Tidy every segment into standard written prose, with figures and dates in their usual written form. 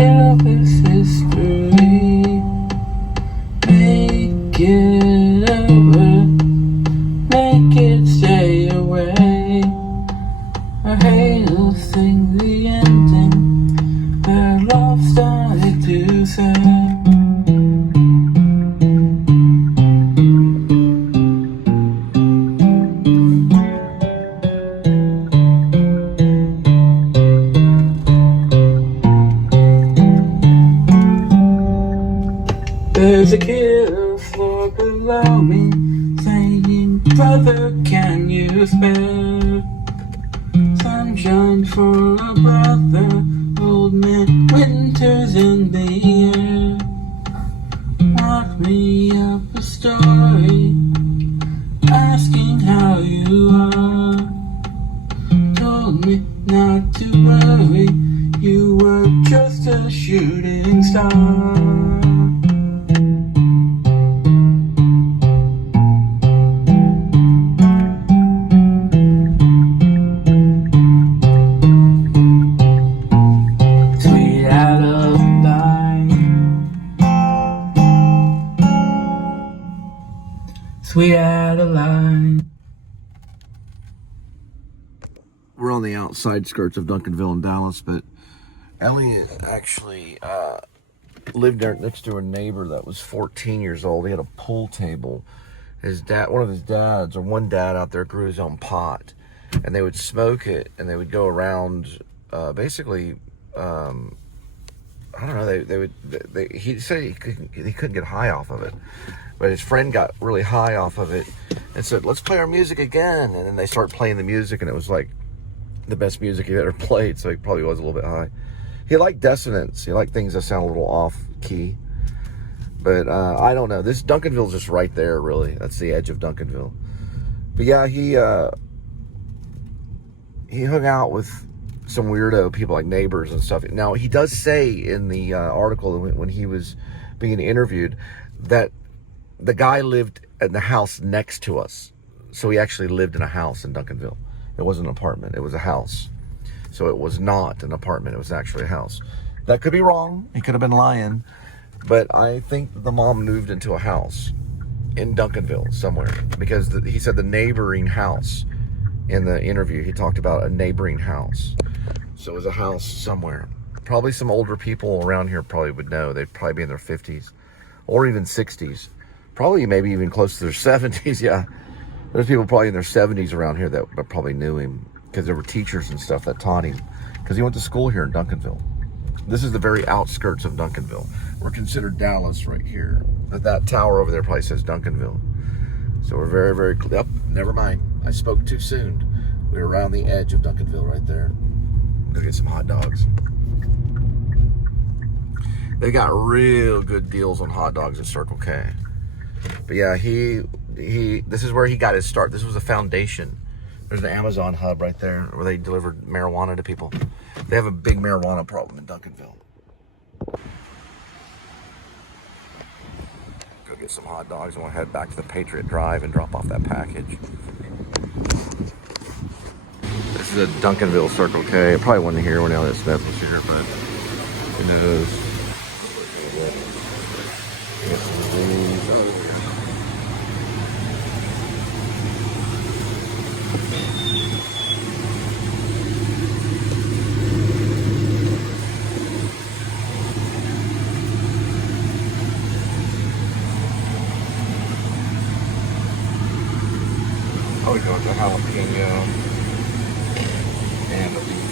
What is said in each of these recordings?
kill this history. Make it over, make it stay away. I hate to sing the ending that love started to say. There's a kid on the floor below me saying, brother, can you spare sunshine for a brother? Old man, winter's in the air. Walk me up a story, asking how you are. Told me not to worry, you were just a shooting star. Sweet Adeline. We're on the outside skirts of Duncanville in Dallas, but Elliott actually lived there next to a neighbor that was 14 years old. He had a pool table. His dad, one dad out there grew his own pot, and they would smoke it, and they would go around, basically, I don't know. He said he couldn't get high off of it. But his friend got really high off of it and said, let's play our music again. And then they started playing the music, and it was like the best music he ever played, so he probably was a little bit high. He liked dissonance. He liked things that sound a little off key. But I don't know. This Duncanville's just right there, really. That's the edge of Duncanville. But yeah, he hung out with some weirdo people like neighbors and stuff. Now, he does say in the article when he was being interviewed that the guy lived in the house next to us. So he actually lived in a house in Duncanville. It wasn't an apartment, it was a house. So it was not an apartment, it was actually a house. That could be wrong, he could have been lying, but I think the mom moved into a house in Duncanville somewhere, because he said the neighboring house in the interview. He talked about a neighboring house. So it was a house somewhere. Probably some older people around here probably would know. They'd probably be in their 50s or even 60s. Probably maybe even close to their 70s, yeah. There's people probably in their 70s around here that probably knew him because there were teachers and stuff that taught him, because he went to school here in Duncanville. This is the very outskirts of Duncanville. We're considered Dallas right here. But that tower over there probably says Duncanville. So we're very, very, oh, never mind. I spoke too soon. We're around the edge of Duncanville right there. Go get some hot dogs. They got real good deals on hot dogs at Circle K. But yeah, this is where he got his start. This was a foundation. There's the Amazon hub right there where they delivered marijuana to people. They have a big marijuana problem in Duncanville. Go get some hot dogs and we'll head back to the Patriot Drive and drop off that package. This is a Duncanville Circle K. It probably wasn't here when Elliott Smith was here, but who knows? Get some wings. I would go with the jalapeno and the beef.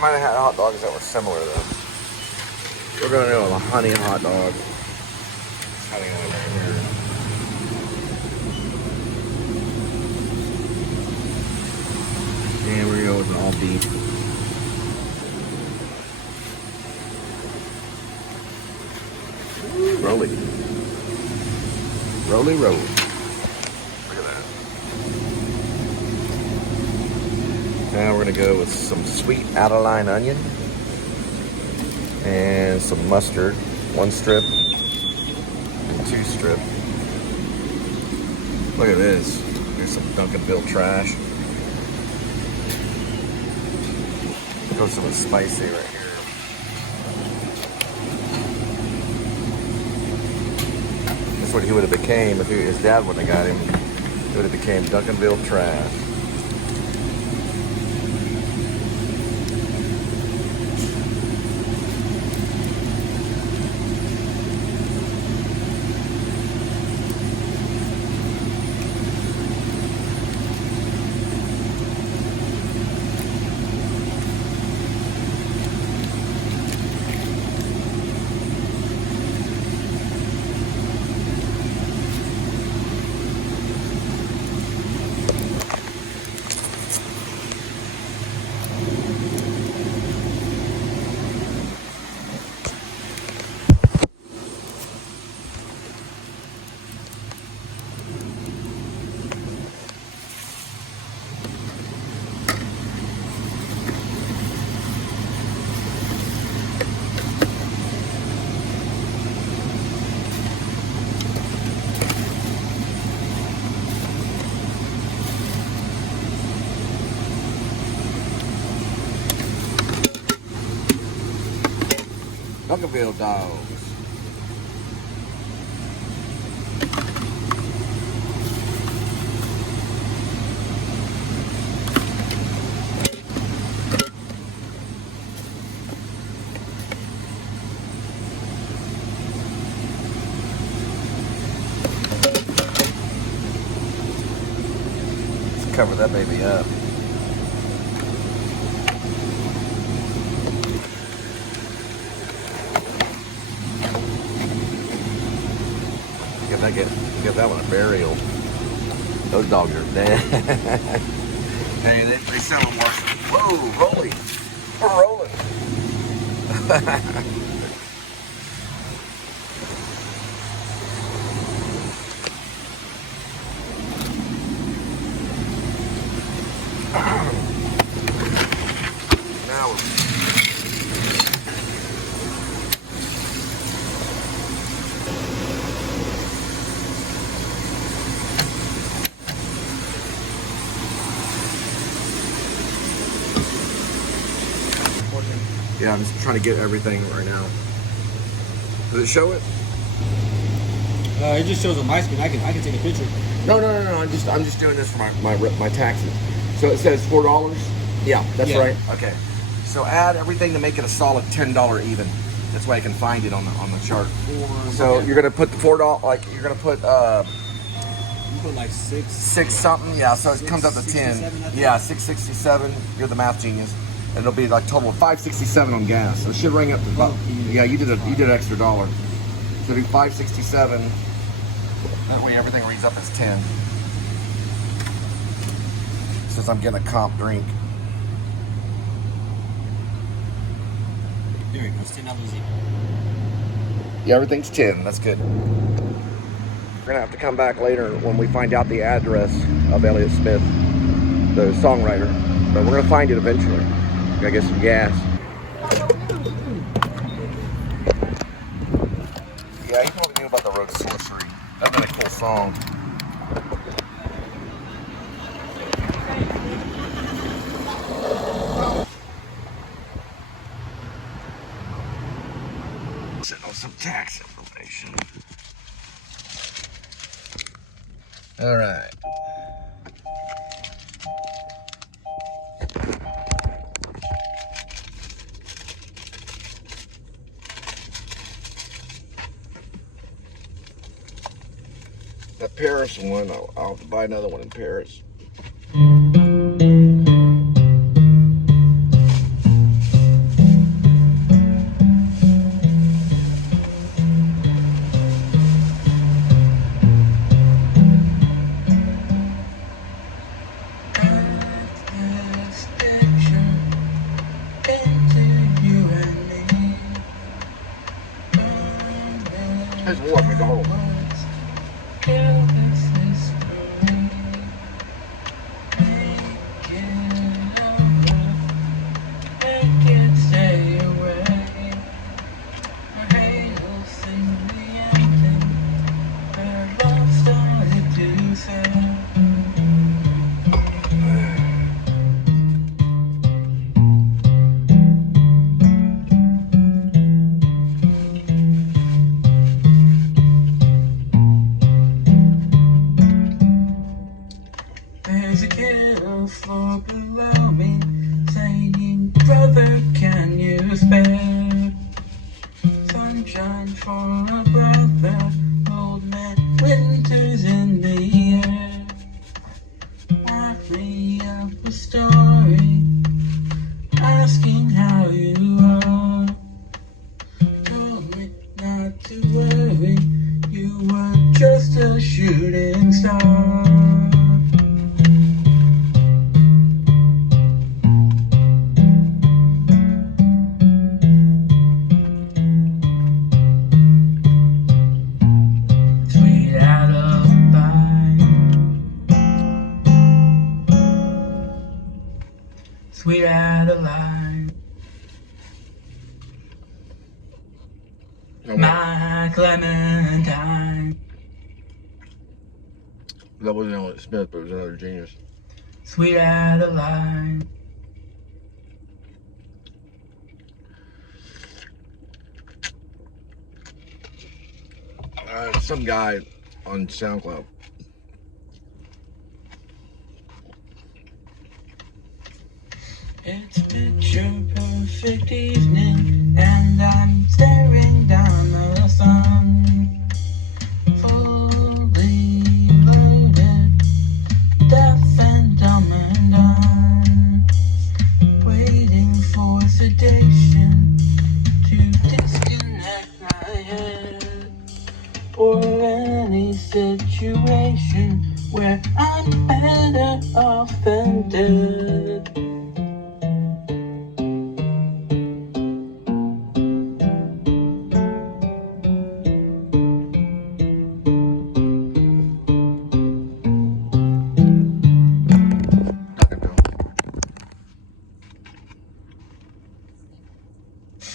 Might have had hot dogs that were similar though. We're gonna go with a honey hot dog. Honey over here. And we're gonna go with an all beef. Rolly. Rolly, roll. Look at that. Now we're gonna go with some sweet out-of-line onion and some mustard. 1 strip and 2 strip. Look at this. Here's some Duncanville trash. Throw some spicy right here. That's what he would have became if his dad wouldn't have got him. He would have became Duncanville trash. Duncanville dogs. Let's cover that baby up. Give that one a burial. Those dogs are dead. Hey, they sell them worse. Whoa, rolling. We're rolling. Now we're yeah, I'm just trying to get everything right now. Does it show it? It just shows on my screen. I can take a picture. No. I'm just doing this for my taxes. So it says $4. Yeah, that's right. Okay. So add everything to make it a solid $10 even. That's why I can find it on the chart. So you're gonna put the $4. Like you're gonna put you put like six something. Yeah. So it comes up to 10. Yeah, $6.67. You're the math genius. And it'll be like total of $5.67 on gas. So it should ring up to about. Yeah, you did an extra $1. So it'll be $5.67. That way everything reads up as 10. Since I'm getting a comp drink. There we go. It's $10 easy. Yeah, everything's 10. That's good. We're gonna have to come back later when we find out the address of Elliott Smith, the songwriter. But we're gonna find it eventually. Gotta get some gas. Yeah, he probably knew about the Road Sorcery. That'd been a cool song. Sitting on some tax information. All right. That Paris one, I'll have to buy another one in Paris. There's like McDonald's. There's a kid on the floor below me saying, brother, can you spare sunshine for a brother? Old man, winter's in the air. Write me up a story asking how you are. Told me not to worry, you were just a shooting star. Sweet Adeline, my Clementine. That wasn't Elliott Smith, but it was another genius. Sweet Adeline. Some guy on SoundCloud. It's a picture perfect evening, and I'm staring down the sun. Fully loaded, deaf and dumb and dumb. Waiting for sedation to disconnect my head. Or any situation where I'm better off than dead.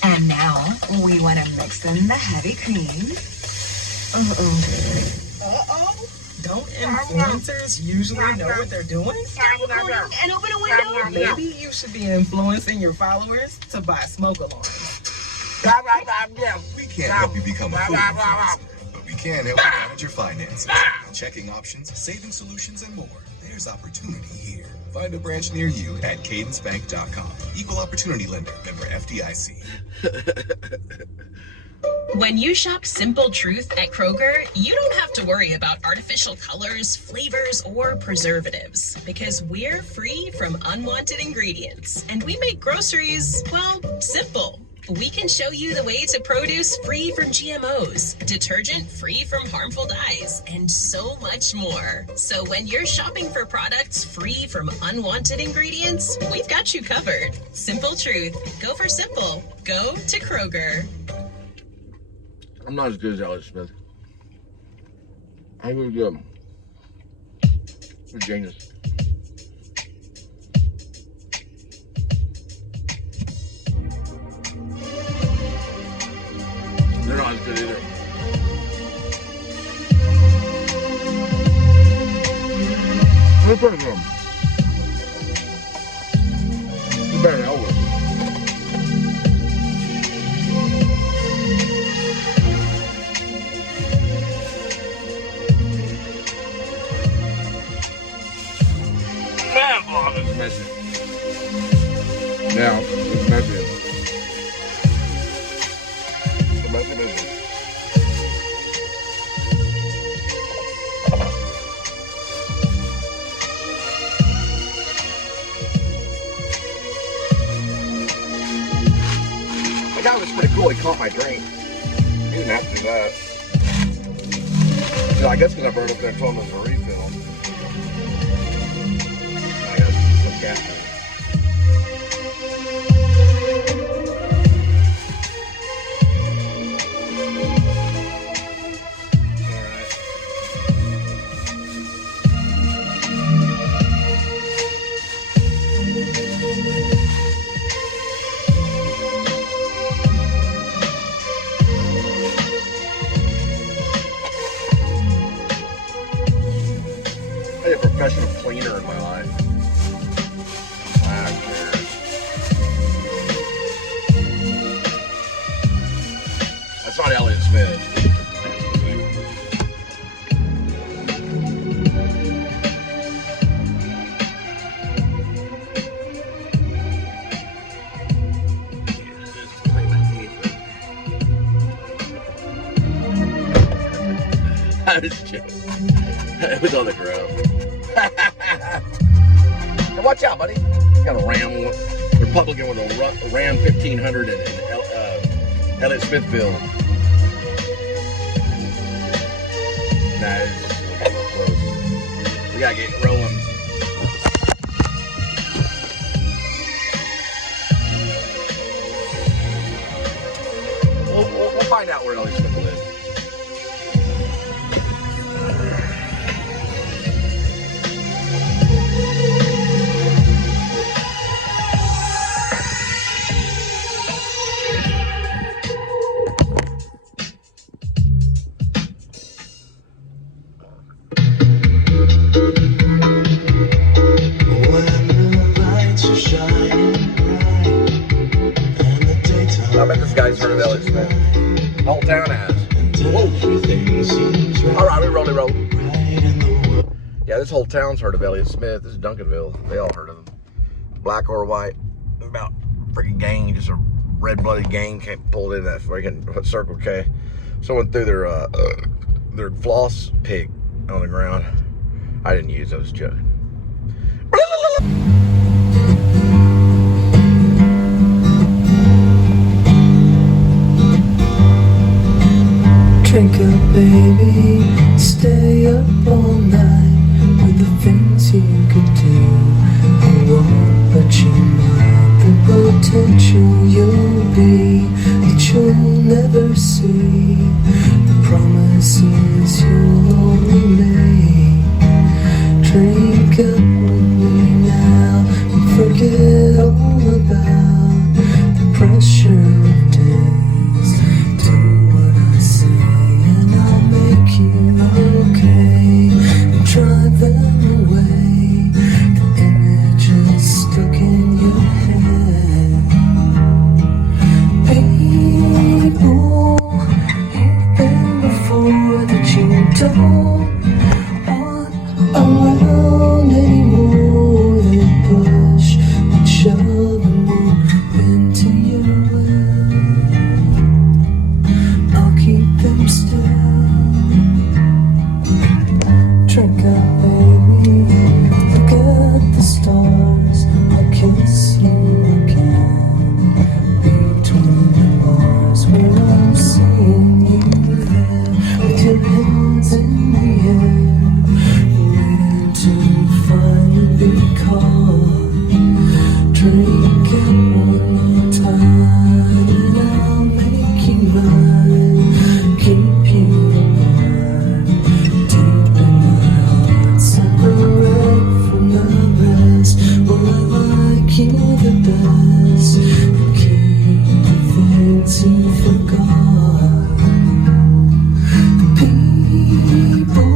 And now we want to mix in the heavy cream. Uh-oh. Don't influencers usually know what they're doing? And open a window. Maybe you should be influencing your followers to buy smoke alarms. We can't help you become a food influencer, but we can help you manage your finances. Checking options, saving solutions, and more. There's opportunity here. Find a branch near you at cadencebank.com. Equal opportunity lender, member FDIC. When you shop Simple Truth at Kroger, you don't have to worry about artificial colors, flavors, or preservatives, because we're free from unwanted ingredients, and we make groceries, well, simple. We can show you the way to produce free from GMOs, detergent free from harmful dyes, and so much more. So when you're shopping for products free from unwanted ingredients, we've got you covered. Simple Truth. Go for simple. Go to Kroger. I'm not as good as Elliott Smith. I was good. You're a genius. They're not as good either. They're pretty good. They're better than Elliott. It's messy. Now, it's messy. It's a messy business. The guy was pretty cool. He caught my drink. He didn't have to do that. So I guess because I burned up there and told him it was a refill. I got some gas. professional cleaner in my life. Wow, that's not Elliott Smith. I was joking. It was on the ground. Now watch out, buddy. Got a Ram, Republican with a Ram 1500 in Elliott Smithville. Nah, it's just a little close. We gotta get rolling. We'll find out where Elliott Smith lives. I bet this guy's heard of Elliott Smith. The whole town has. Whoa. Alright, we roll. Yeah, this whole town's heard of Elliott Smith. This is Duncanville. They all heard of him. Black or white. About freaking gang, just a red-blooded gang pulled in that freaking Circle K. Someone threw their floss pig on the ground. I didn't use those, Joe. Drink up, baby, stay up all night with the things you could do. I won't let you mind the potential you'll be that you'll never see. The promises you'll only make. Drink up with me now and forget all about the pressure of days. Do what I say. Make you okay and drive them away. The image is stuck in your head. People you've been before that you don't want around anymore. They push and shove and move into your will. I'll keep them still. Drink up, baby, look at the stars, I'll kiss you again. Between the bars where I'm seeing you there, with your hands in the air, waiting to finally be caught. Drink up one more time and I'll make you mine, keep you apart, deep in separate from the rest, where I like you the best, and keep the things you forgot. The people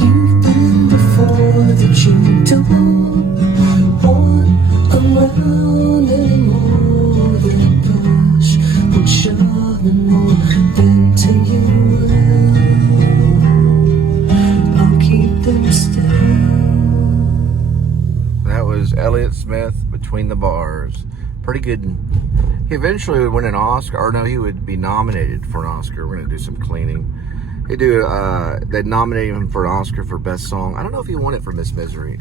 you've been before that you don't want around anymore. They push and shove and more into you. That was Elliott Smith, Between the Bars. Pretty good. He eventually would win an Oscar, or no, he would be nominated for an Oscar. We're gonna do some cleaning. They'd nominate him for an Oscar for Best Song. I don't know if he won it for Miss Misery.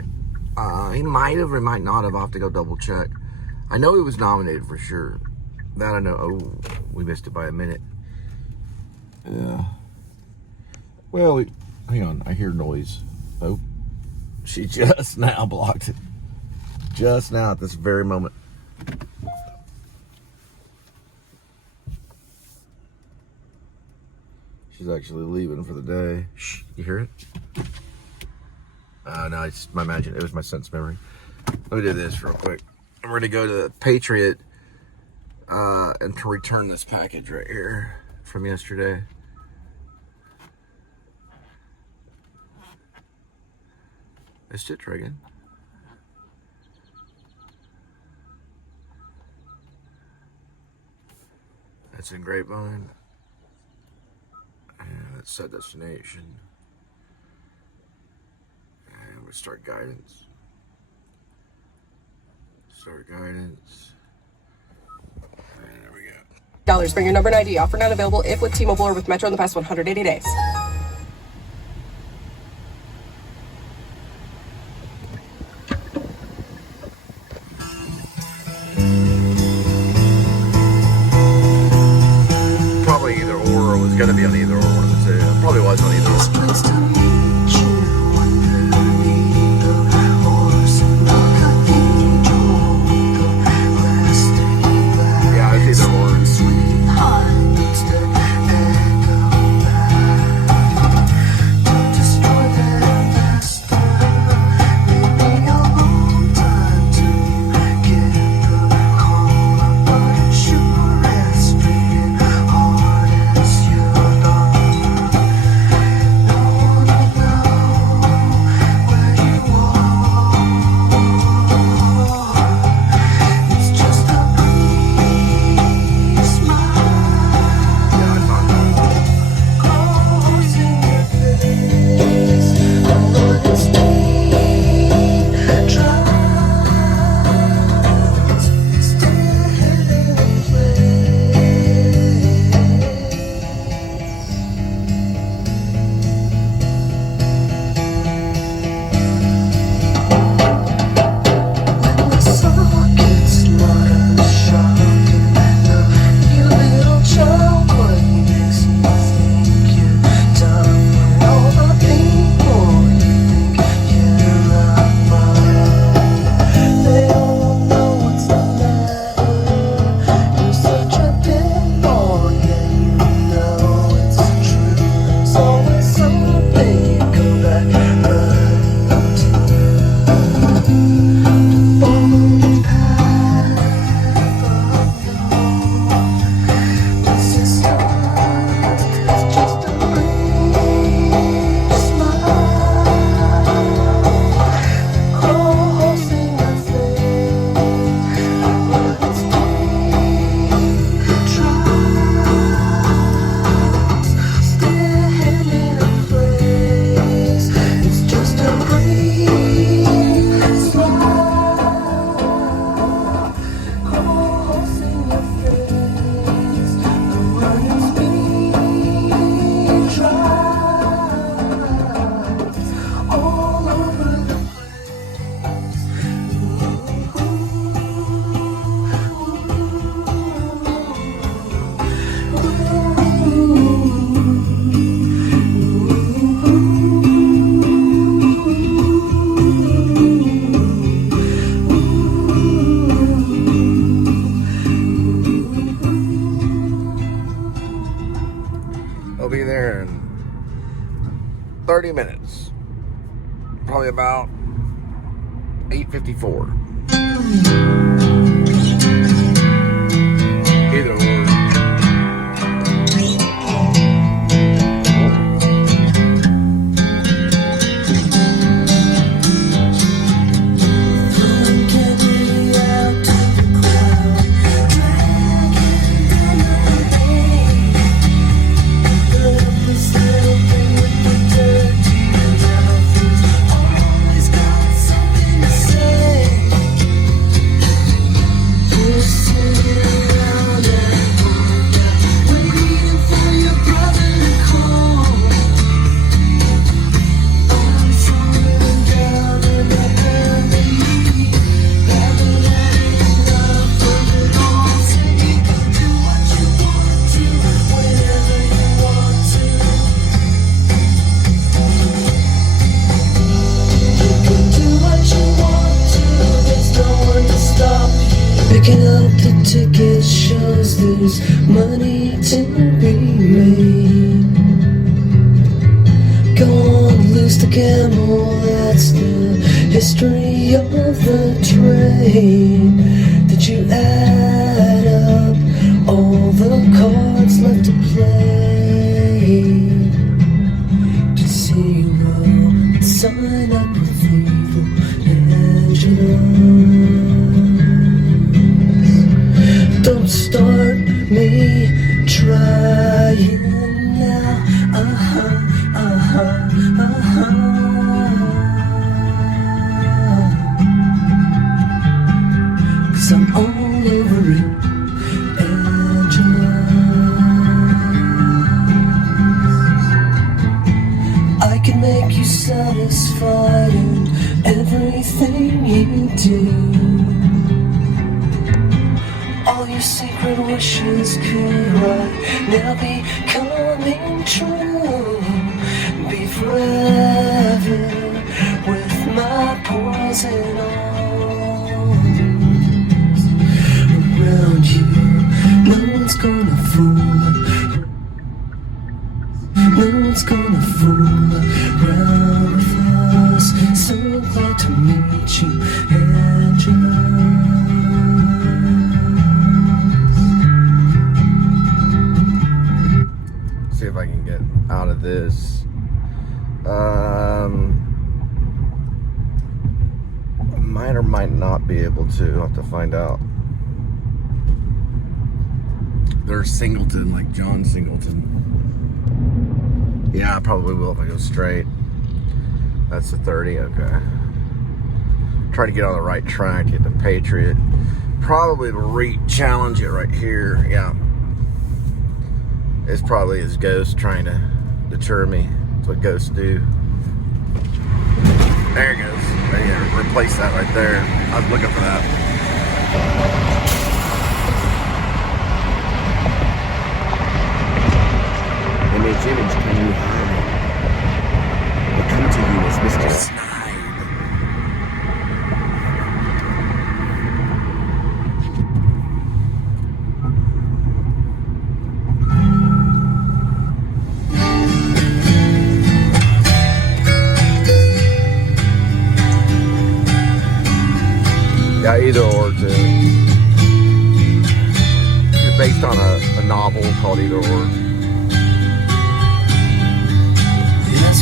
He might have or might not have. I'll have to go double check. I know he was nominated for sure. That I know. Oh, we missed it by a minute. Yeah. Well, hang on. I hear noise. Oh, she just now blocked it. Just now at this very moment. She's actually leaving for the day. Shh, you hear it? No, it's my imagination. It was my sense memory. Let me do this real quick. I'm ready to go to the Patriot and to return this package right here from yesterday. Missed it, Dragon. That's in Grapevine. And that's set destination. And we start guidance. Start guidance. And there we go. Bring your number and ID. Offer not available if with T-Mobile or with Metro in the past 180 days. Probably either or was going to be on either or one of the two. It probably was on either or. Yeah, it's either or. I'll be there in 30 minutes. Probably about 8:54. Either or. Picking up the ticket shows there's money to be made. Go on, loose the camel, that's the history of the trade. Did you add up all the cards left to play? To zero, sign up with me. start me trying now. 'Cause I'm all over it, Angela. I can make you satisfied in everything you do. All your secret wishes could right now be coming true. Be forever with my poison arms around you. No one's gonna fool. No one's gonna fool around with us. So glad to meet you, Angela. See if I can get out of this. Might or might not be able to. I'll have to find out. There's Singleton, like John Singleton. Yeah, I probably will if I go straight. That's the 30, okay. Try to get on the right track, hit the Patriot. Probably to re-challenge it right here, yeah. It's probably his ghost trying to deter me. That's what ghosts do. There it goes. Right here. Replace that right there. I was looking for that. Image, can you hide? I come to you as Mr. Snide. Yeah, either or too. It's based on a novel called Either Or.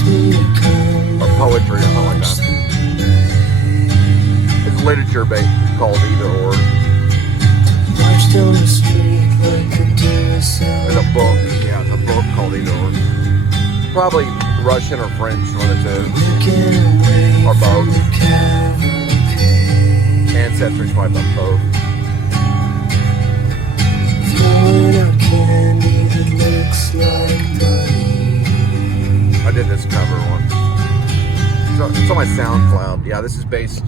Or poetry or something like that. It's literature based, called Either Or. There's a book, yeah, it's a book called Either Or. Probably Russian or French, one of the two. Or both. Ancestors probably about both. I did this cover one. So it's on my SoundCloud. Yeah, this is based.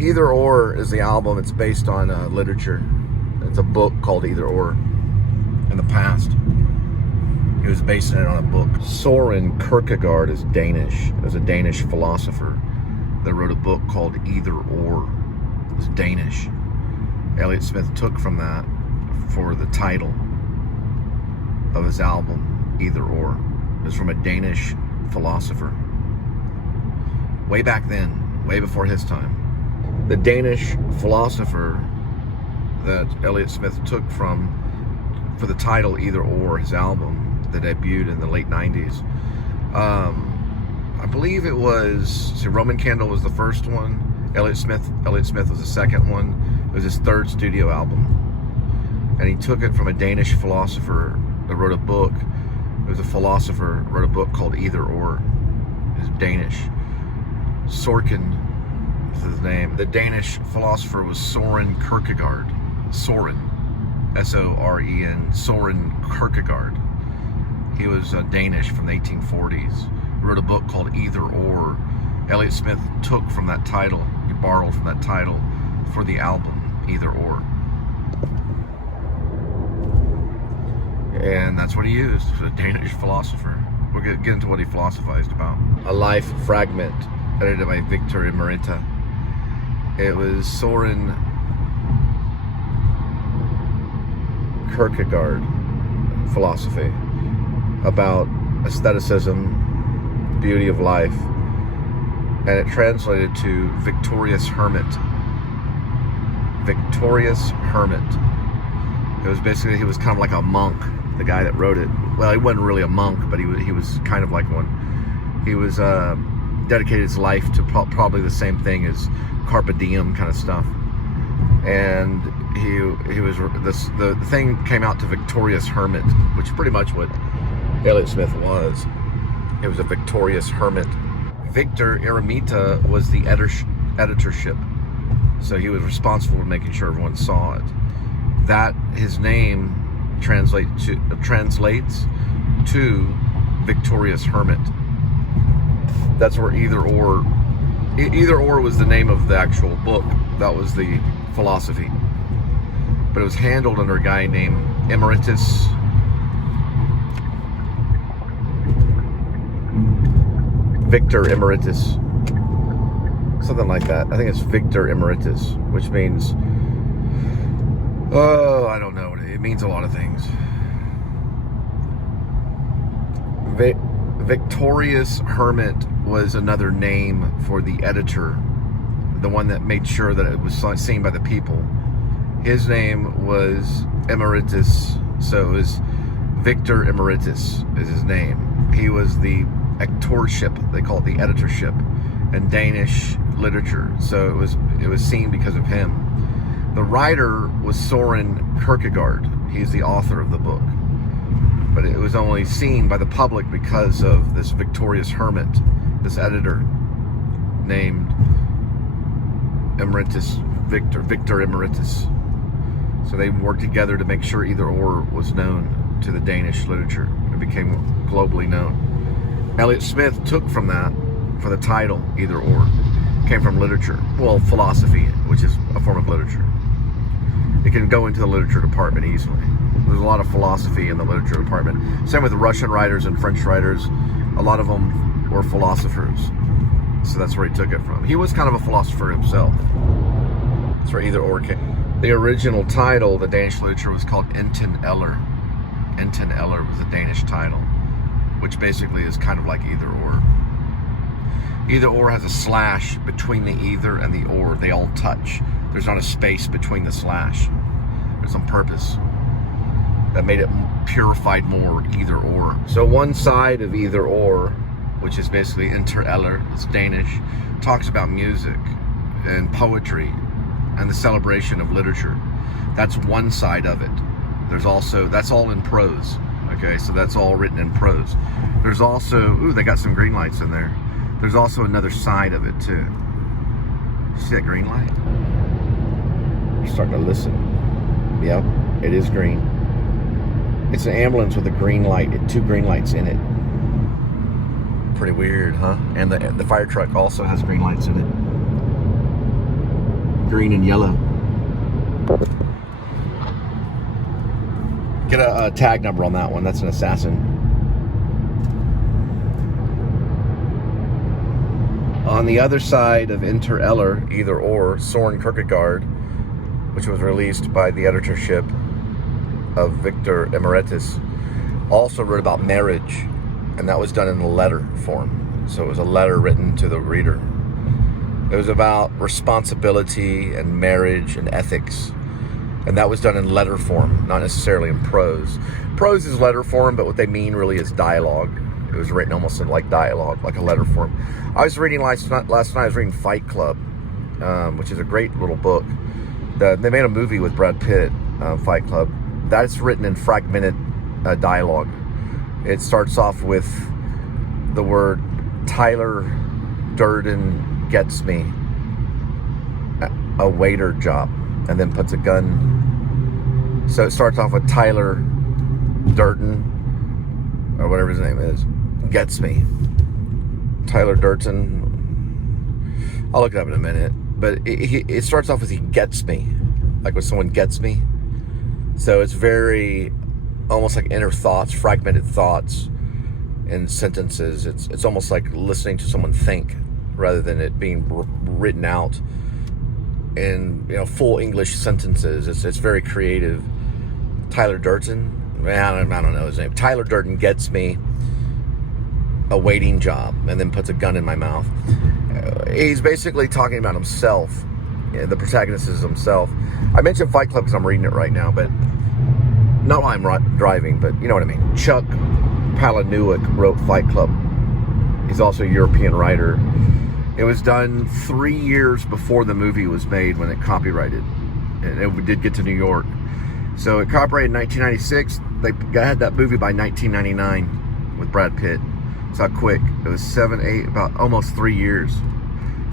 Either Or is the album. It's based on literature. It's a book called Either Or. In the past, he was basing it on a book. Soren Kierkegaard is Danish. It was a Danish philosopher that wrote a book called Either Or. It's Danish. Elliott Smith took from that for the title of his album, Either Or. It's from a Danish philosopher. Way back then, way before his time. The Danish philosopher that Elliott Smith took from for the title Either Or, his album that debuted in the late 90s. I believe it was, Roman Candle was the first one. Elliott Smith was the second one. It was his third studio album. And he took it from a Danish philosopher that wrote a book. It was a philosopher who wrote a book called Either Or. It's Danish. Sorkin is his name. The Danish philosopher was Soren Kierkegaard. Soren. S-O-R-E-N. Soren Kierkegaard. He was Danish from the 1840s. He wrote a book called Either Or. Elliott Smith took from that title, he borrowed from that title for the album, Either Or. And that's what he used, a Danish philosopher. We'll get into what he philosophized about. A Life Fragment, edited by Victor Emerita. It was Soren Kierkegaard philosophy about aestheticism, beauty of life, and it translated to Victorious Hermit. Victorious Hermit. It was basically, he was kind of like a monk, the guy that wrote it. Well, he wasn't really a monk, but he was kind of like one. He was dedicated his life to probably the same thing as Carpe Diem kind of stuff. And he was the thing came out to Victorious Hermit, which is pretty much what Elliott Smith was. It was a victorious hermit. Victor Eremita was the editorship, so he was responsible for making sure everyone saw it. That his name translates to victorious hermit. That's where either or was the name of the actual book. That was the philosophy, but it was handled under a guy named Emeritus Victor Emeritus, something like that. I think it's Victor Emeritus, which means, I don't know. It means a lot of things. Victorious Hermit was another name for the editor, the one that made sure that it was seen by the people. His name was Emeritus, so it was Victor Emeritus is his name. He was the editorship, they call it the editorship, in Danish literature, so it was seen because of him. The writer was Søren Kierkegaard. He's the author of the book, but it was only seen by the public because of this victorious hermit, this editor named Emeritus Victor Emeritus. So they worked together to make sure either or was known to the Danish literature. It became globally known. Elliott Smith took from that for the title either or. Came from literature, well, philosophy, which is a form of literature. It can go into the literature department easily. There's a lot of philosophy in the literature department. Same with Russian writers and French writers. A lot of them were philosophers. So that's where he took it from. He was kind of a philosopher himself. That's where either or came. The original title, the Danish literature, was called Enten Eller. Enten Eller was the Danish title, which basically is kind of like either or. Either or has a slash between the either and the or. They all touch. There's not a space between the slash. It's on purpose. That made it purified more, either or. So one side of either or, which is basically Enter Eller, it's Danish, talks about music and poetry and the celebration of literature. That's one side of it. There's also, that's all in prose. Okay, so that's all written in prose. There's also, ooh, they got some green lights in there. There's also another side of it too. See that green light? You're starting to listen. Yep, it is green. It's an ambulance with a green light, two green lights in it. Pretty weird, huh? And the fire truck also has green lights in it. Green and yellow. Get a tag number on that one. That's an assassin. On the other side of Enter Eller, either or, Søren Kierkegaard, which was released by the editorship of Victor Emeritus, also wrote about marriage, and that was done in a letter form. So it was a letter written to the reader. It was about responsibility and marriage and ethics, and that was done in letter form, not necessarily in prose. Prose is letter form, but what they mean really is dialogue. It was written almost in like dialogue, like a letter form. I was reading last night, I was reading Fight Club, which is a great little book. They made a movie with Brad Pitt, Fight Club. That's written in fragmented dialogue. It starts off with the word Tyler Durden gets me a waiter job, and then puts a gun. So it starts off with Tyler Durden, or whatever his name is, gets me. Tyler Durden. I'll look it up in a minute. But it starts off with he gets me, like when someone gets me. So it's very almost like inner thoughts, fragmented thoughts in sentences. It's almost like listening to someone think rather than it being written out in full English sentences. It's very creative. Tyler Durden, I don't know his name. Tyler Durden gets me a waiting job and then puts a gun in my mouth. He's basically talking about himself. The protagonist is himself. I mentioned Fight Club because I'm reading it right now, but not while I'm driving, but you know what I mean. Chuck Palahniuk wrote Fight Club. He's also a European writer. It was done 3 years before the movie was made when it copyrighted. and it did get to New York. So it copyrighted in 1996. They had that movie by 1999 with Brad Pitt. That's how quick. It was 7, 8, about almost 3 years.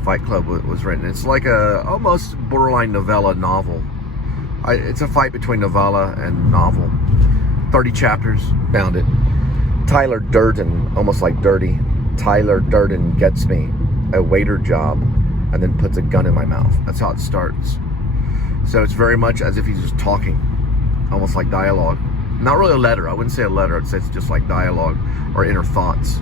Fight Club was written. It's like a almost borderline novella novel. It's a fight between novella and novel. 30 chapters, found it. Tyler Durden, almost like dirty. Tyler Durden gets me a waiter job and then puts a gun in my mouth. That's how it starts. So it's very much as if he's just talking, almost like dialogue. Not really a letter. I wouldn't say a letter. I'd say it's just like dialogue or inner thoughts.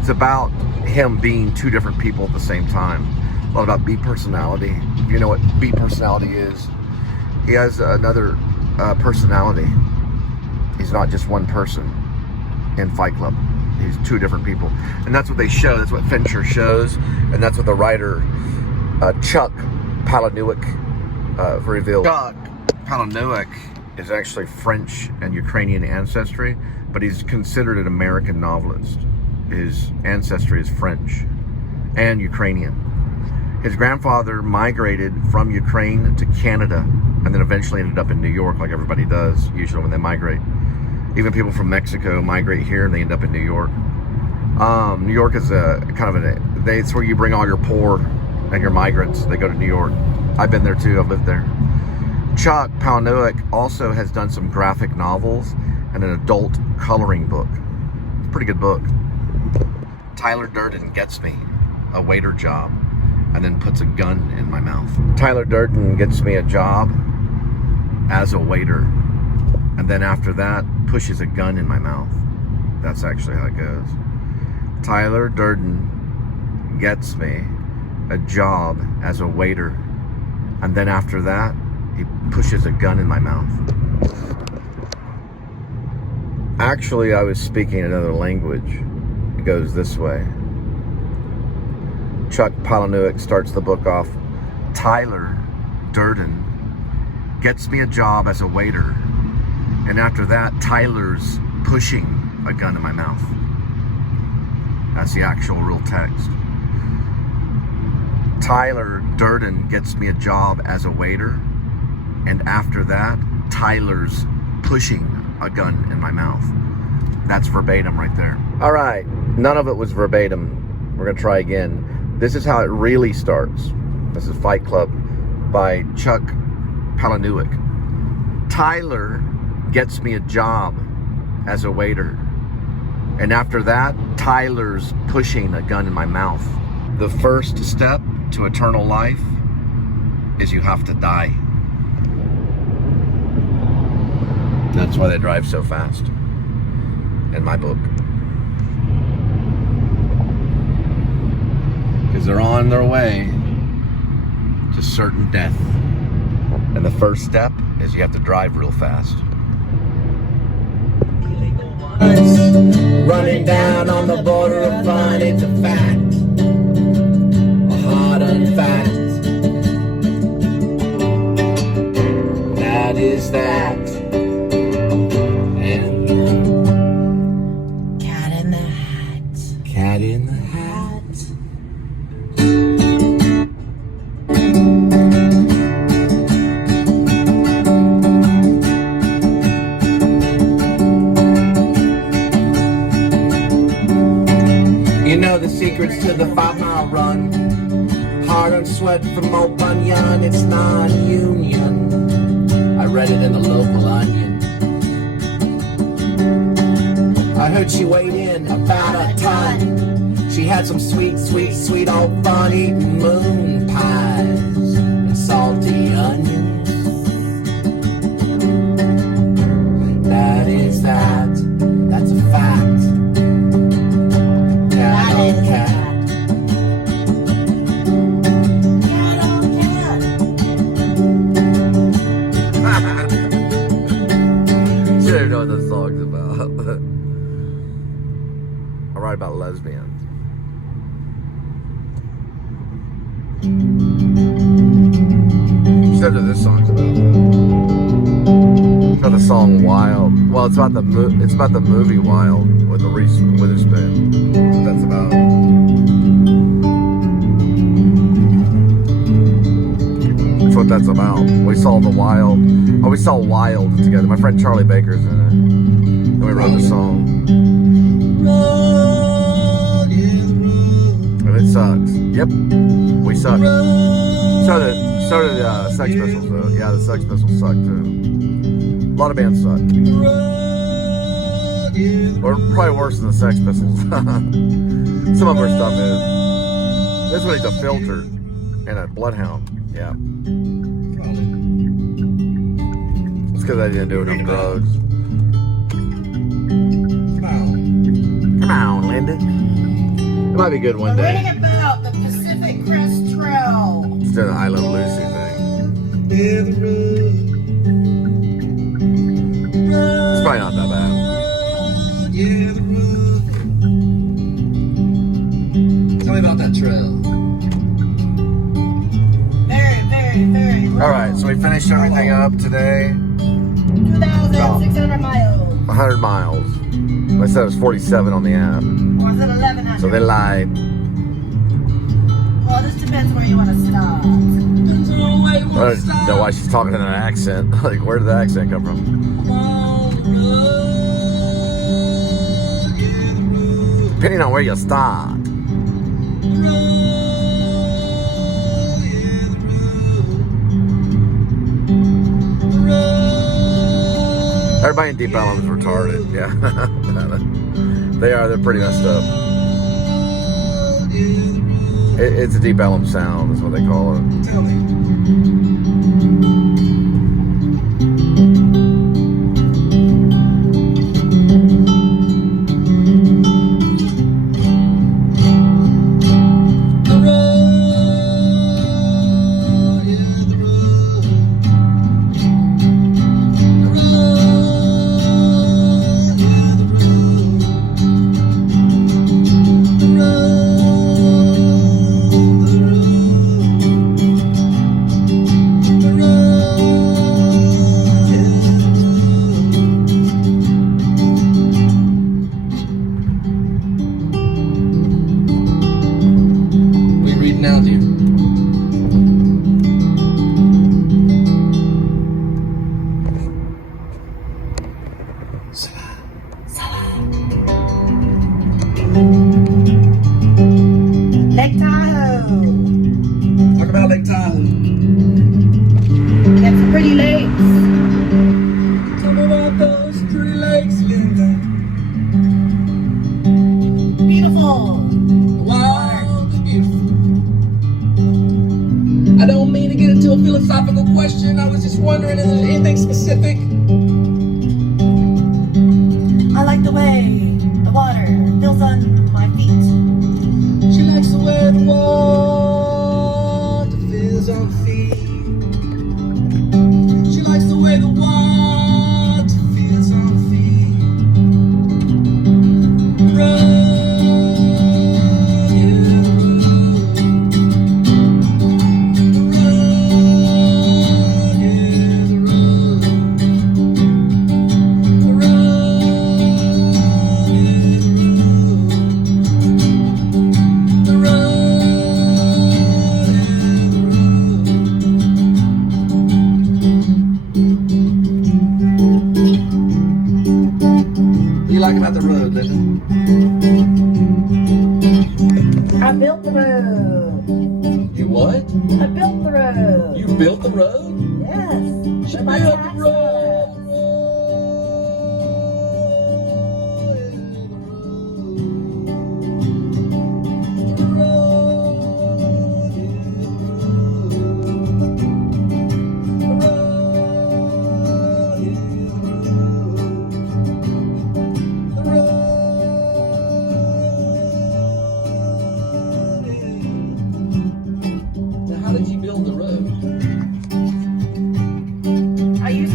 It's about him being two different people at the same time. A lot about B personality. If you know what B personality is, he has another personality. He's not just one person in Fight Club. He's two different people. And that's what they show. That's what Fincher shows. And that's what the writer Chuck Palahniuk revealed. Chuck Palahniuk is actually French and Ukrainian ancestry, but he's considered an American novelist. His ancestry is French and Ukrainian. His grandfather migrated from Ukraine to Canada and then eventually ended up in New York, like everybody does usually when they migrate. Even people from Mexico migrate here and they end up in New York. New York is a kind of it's where you bring all your poor and your migrants. They go to New York. I've been there too. I've lived there. Chuck Palahniuk also has done some graphic novels and an adult coloring book. It's a pretty good book. Tyler Durden gets me a waiter job and then puts a gun in my mouth. Tyler Durden gets me a job as a waiter, and then after that pushes a gun in my mouth. That's actually how it goes. Tyler Durden gets me a job as a waiter, and then after that he pushes a gun in my mouth. Actually, I was speaking another language. It goes this way. Chuck Palahniuk starts the book off, Tyler Durden gets me a job as a waiter, and after that, Tyler's pushing a gun in my mouth. That's the actual real text. Tyler Durden gets me a job as a waiter, and after that, Tyler's pushing a gun in my mouth. That's verbatim right there. All right, none of it was verbatim. We're gonna try again. This is how it really starts. This is Fight Club by Chuck Palahniuk. Tyler gets me a job as a waiter, and after that, Tyler's pushing a gun in my mouth. The first step to eternal life is you have to die. That's why they drive so fast in my book. Because they're on their way to certain death. And the first step is you have to drive real fast. Running down on the border of fun, it's a fact, a hard-earned fact. That is that. And cat in the hat. Cat in the hat. You know the secrets to the 5-mile run. Hard-earned sweat from old Bunyan, it's non-union. I read it in the local Onion. I heard she weighed in about a ton. She had some sweet, sweet, sweet old fun eating moon pies and salty onions. That is that. That's a fact. Cat on cat. Cat on cat. Should know what this song's about. I write about lesbians. Should know what this song's about. It's about the song Wild. Well, it's about the movie Wild with the Reese Witherspoon. That's what that's about. That's what that's about. We saw the Wild. Oh, we saw Wild together. My friend Charlie Baker's in it. And we wrote the song. And it sucks. Yep. We suck. So did Sex Pistols though. Yeah, the Sex Pistols suck too. A lot of bands suck. Or probably worse than the Sex Pistols. Some of our stuff is. This one needs a filter and a bloodhound. Yeah. It's because I didn't do enough drugs. Come on, Linda. It might be good one day. Reading about the Pacific Crest Trail. Instead of the I Love Lucy thing. It's probably not that bad. Tell me about that trail. Very. Alright, so we finished everything up today. 2,600 miles. 100 miles. I said it was 47 on the app. Or is it 1,100? So they lied. Well, this depends where you want to stop. I don't know why she's talking in an accent. Like, where did the accent come from? Depending on where you start. Everybody in Deep Ellum is retarded. Yeah. They are. They're pretty messed up. It's a Deep Ellum sound, is what they call it. Tell me. Lake Tahoe. Talk about Lake Tahoe. We have some pretty lakes. Tell me about those pretty lakes, Linda. Beautiful. Wow, beautiful. I don't mean to get into a philosophical question. I was just wondering if there's anything specific. I like the way the water feels on my feet. She likes the way the water feels on her feet. She likes the way the water feels on her feet. Run, yeah, run. Run, yeah, run. Run, What do you like about the road, Linda? I built the road. You what? I built the road. You built the road? Yes. She With my built the tax road. I used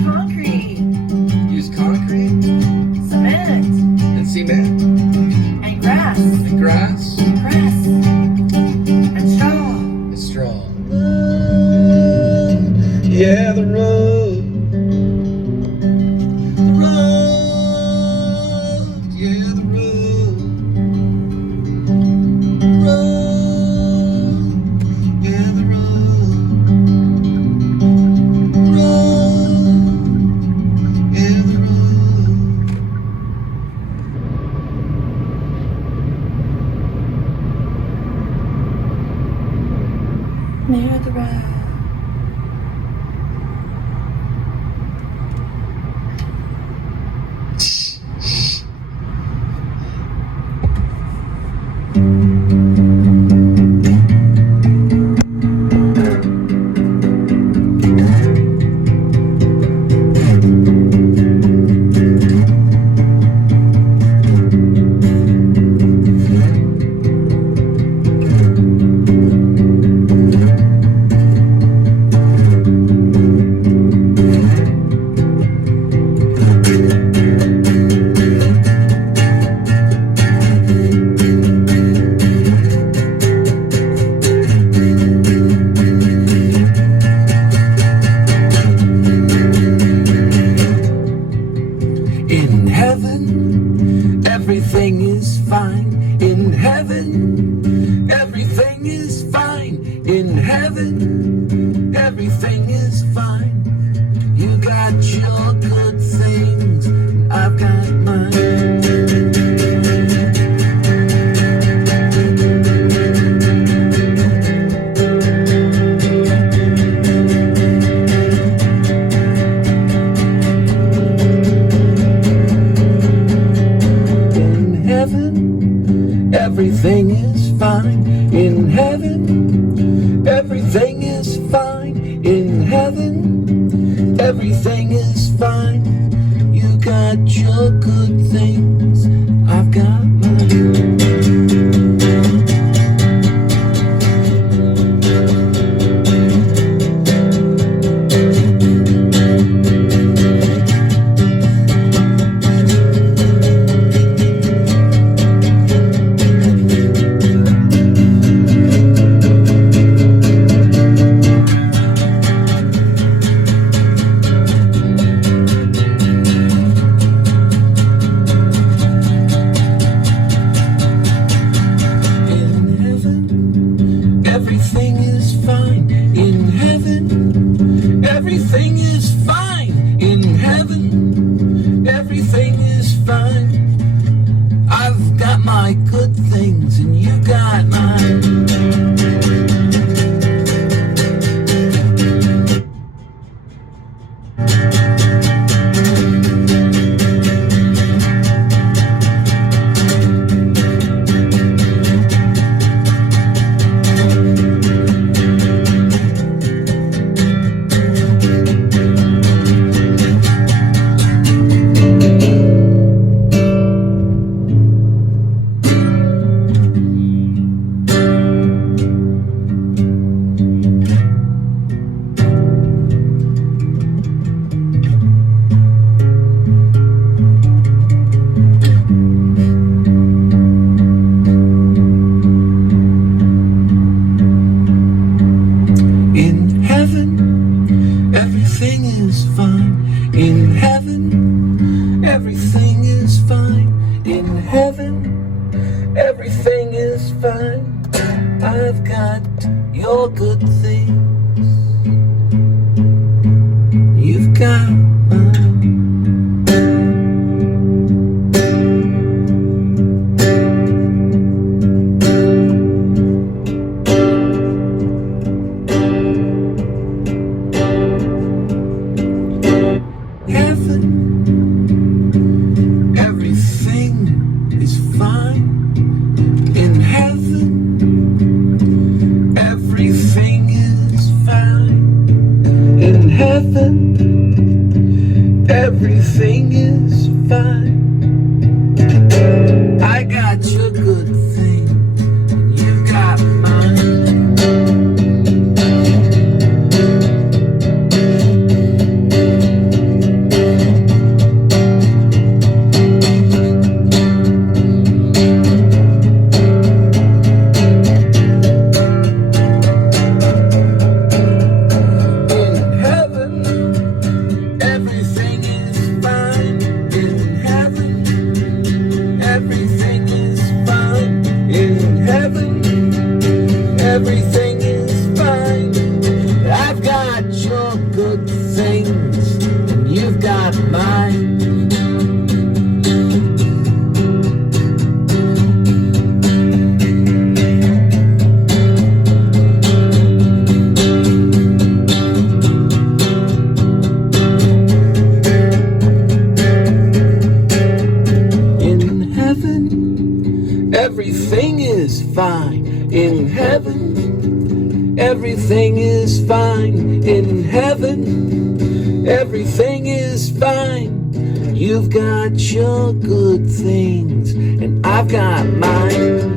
near the road. Everything is fine in heaven. Everything is fine in heaven. Everything is fine. You got your good things, and I've got mine. Everything is fine in heaven. Everything is fine in heaven. Everything is fine. You got your good things, I've got mine. Everything is fine. I got your good thing, and you got mine. Everything is fine. I've got your good things, and you've got mine. Everything is fine in heaven. Everything is fine in heaven. Everything is fine. You've got your good things, and I've got mine.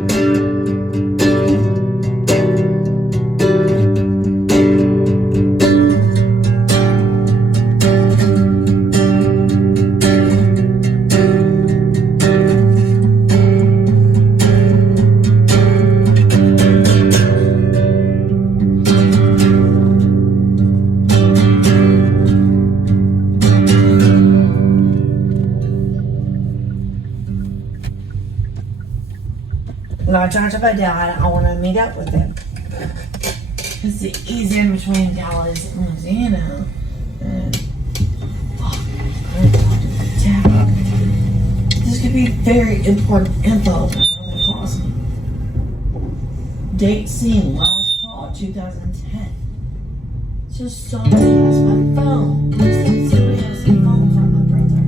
And I talked to my dad. I want to meet up with him. He's in between Dallas and Louisiana. And fuck, I don't talk to my dad. This could be very important info. Probably calls me. Date seen, last call, 2010. Just somebody has my phone. Somebody has the phone from my brother.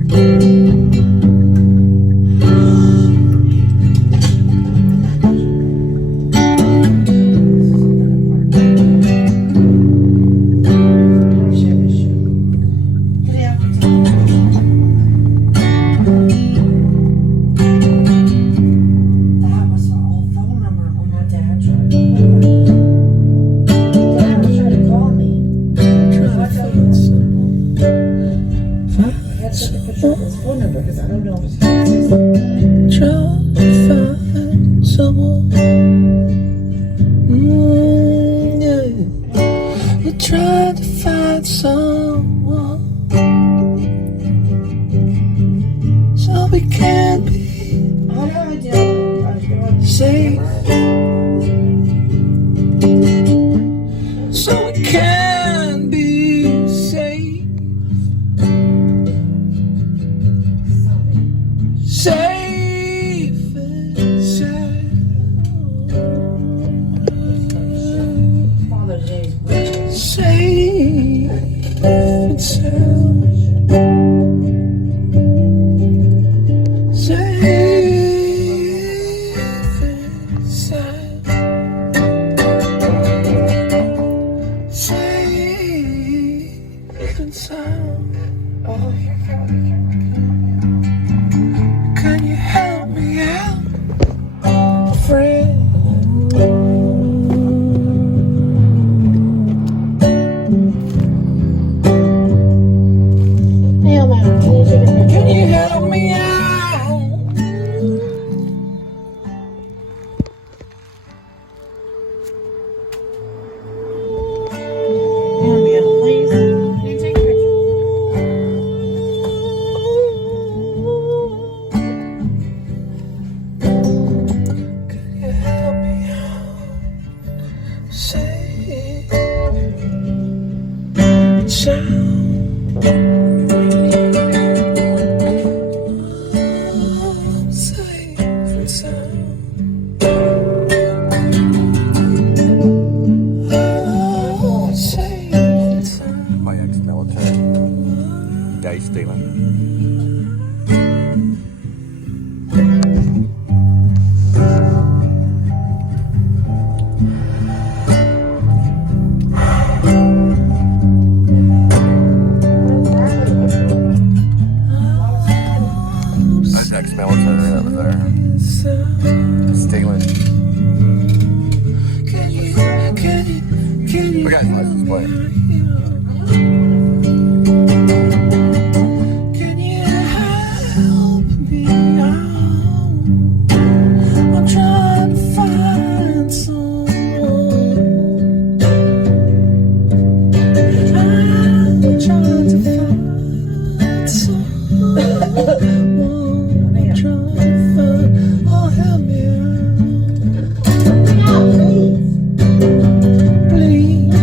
Please,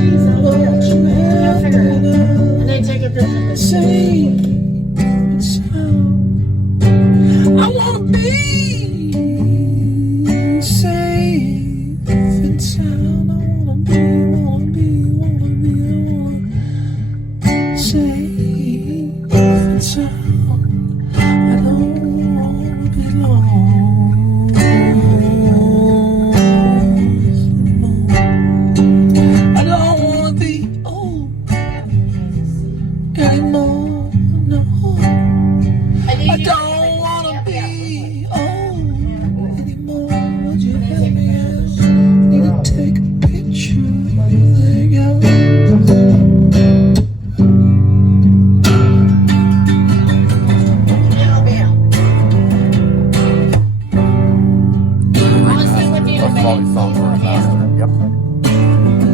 quality software remaster. Yep.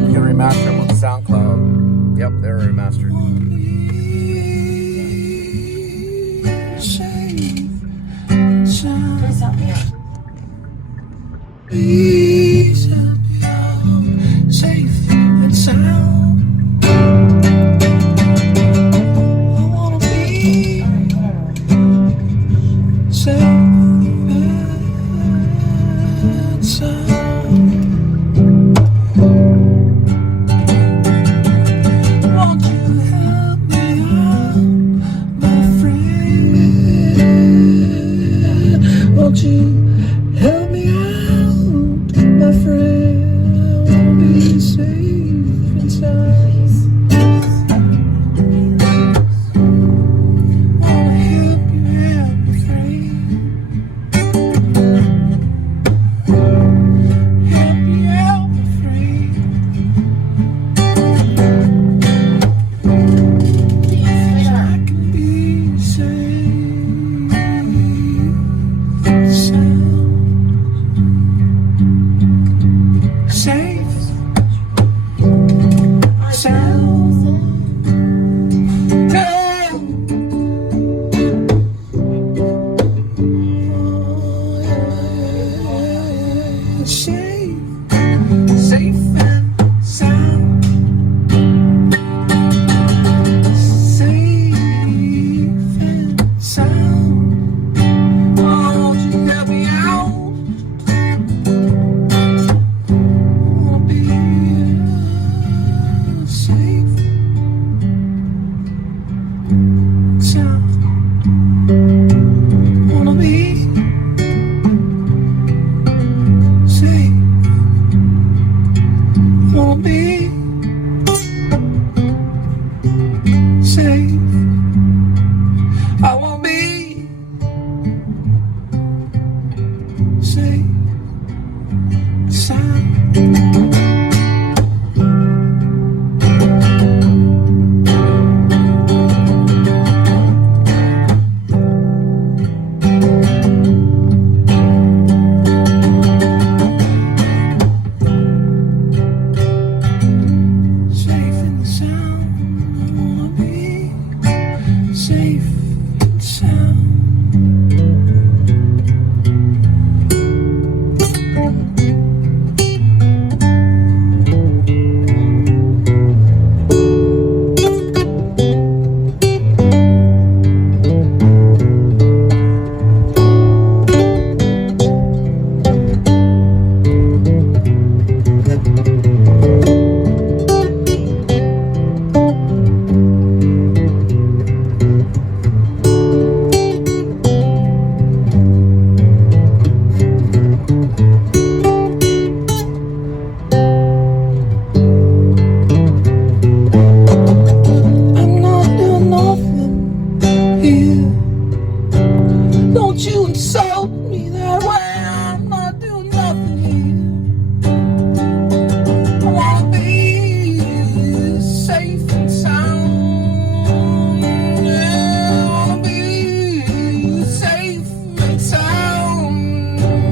You can remaster them with SoundCloud. Yep, they're remastered. Please help me out. Please help me out, safe and sound. I wanna be safe and sound. Won't you help me out, my friend? Won't you help me out, my friend? I wanna be safe inside. Wanna help you out, my friend. Help me out, my friend. I can be safe and sound. Safe sound. Safe, safe and sound. Safe and sound. Won't you help me out? Wanna be safe sound. Wanna be safe. Wanna be safe. I wanna be safe sound. Safe and sound. I wanna be safe and sound. I'm not doing nothing here. Don't you insult me that way. I'm not doing nothing here. I wanna be safe and sound. Yeah, I wanna be safe and sound.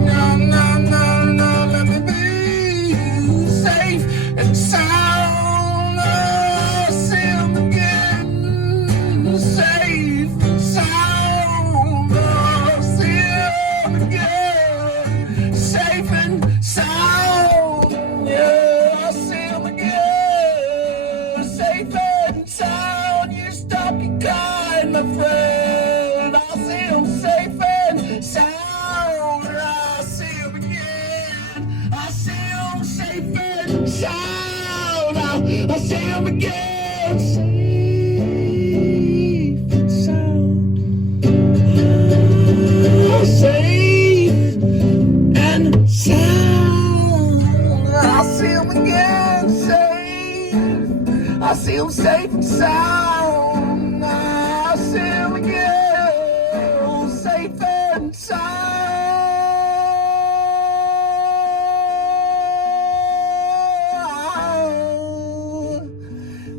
No, no, no, no, let me be safe and sound. Oh, see 'em again, safe and sound. Oh, see 'em again, safe and sound. Yeah, see 'em again, safe and sound. You stop your kind, my friend. I'll see 'em safe and sound. I'll see 'em again. I'll see 'em safe and sound. I'll see 'em again, safe and sound. Safe and sound. I'll see 'em again, safe. I'll see 'em safe and sound. I'll see 'em again, safe and sound.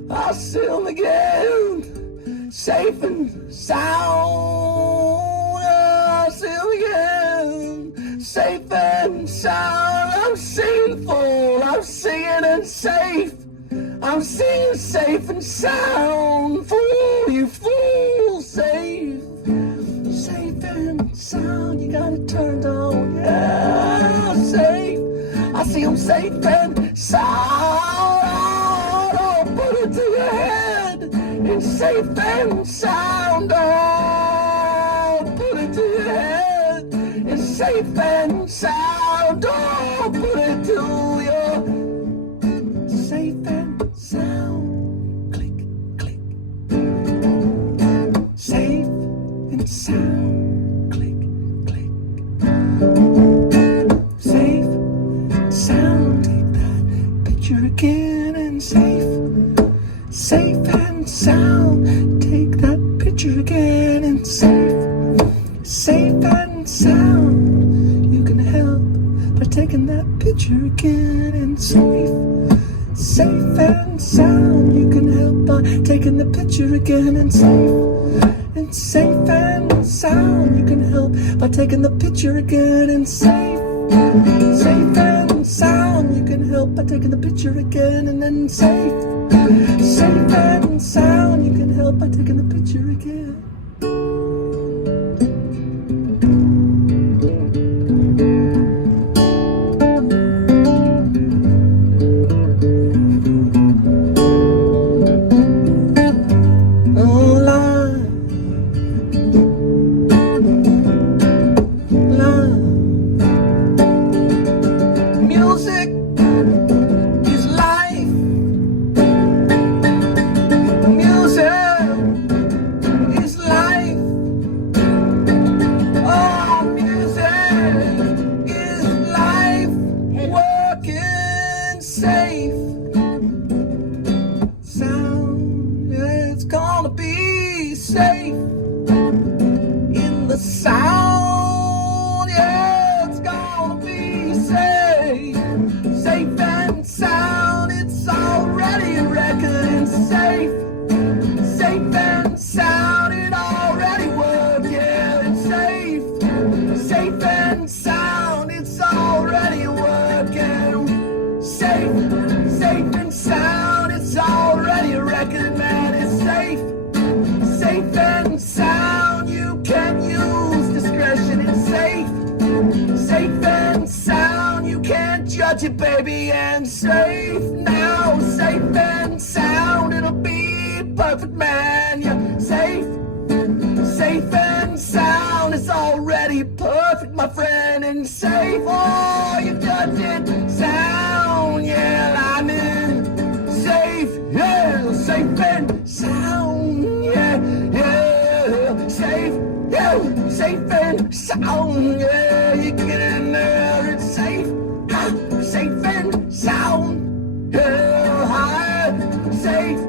I'll see 'em again, safe and sound. I'll see 'em again, safe and sound. I'm singing full, I'm singing and safe. I'm singing safe and sound. Fool, you fool, safe. Safe and sound, you got it turned on. Yeah, safe. I see I'm safe and sound. Oh, put it to your head. It's safe and sound. Oh, put it to your head. It's safe and sound. Oh, put it to your safe and sound. Click, click. Safe and sound. Click, click. Safe and sound. Take that picture again and safe. Safe and sound. Take that picture again and safe. Safe and sound. You can help by taking that picture again and safe. Safe and sound. You can help by taking the picture again and safe. And safe and sound. You can help by taking the picture again and safe. Safe and sound. You can help by taking the picture again and then safe. Safe and sound. You can help by taking the picture again. Baby, and safe now, safe and sound. It'll be perfect, man. You're safe, safe and sound. It's already perfect, my friend, and safe. Oh, you just did sound. Yeah, I'm in safe, yeah, safe and sound. Yeah, yeah, safe, yeah, safe and sound. Yeah, you get in there, it's safe. Safe and sound, yeah, safe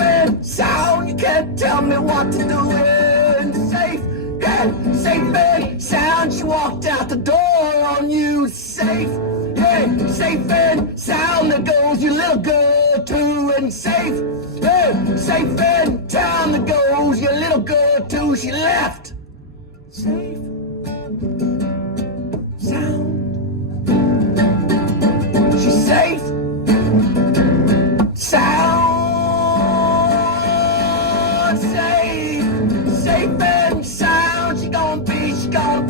and sound. You can't tell me what to do. And safe, yeah, safe and sound. She walked out the door on you. Safe, yeah, safe and sound. There goes your little girl too. And safe, yeah, safe and sound. There goes your little girl too. She left. Safe, sound. Safe, sound, safe, safe and sound. She gonna be safe,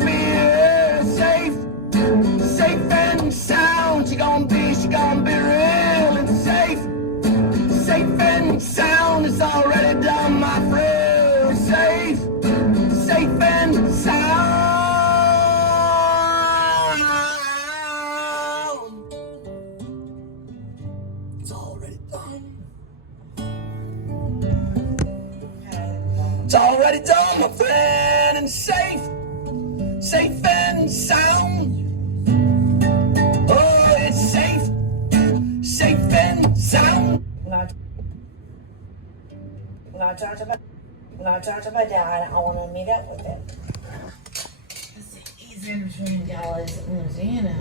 safe and sound. She gonna be real and safe, safe and sound. It's already done, my friend. Safe, safe and sound. It's already done, my friend, and safe, safe and sound. Oh, it's safe, safe and sound. When I talk to my dad, I want to meet up with him. He's in between Dallas and Louisiana.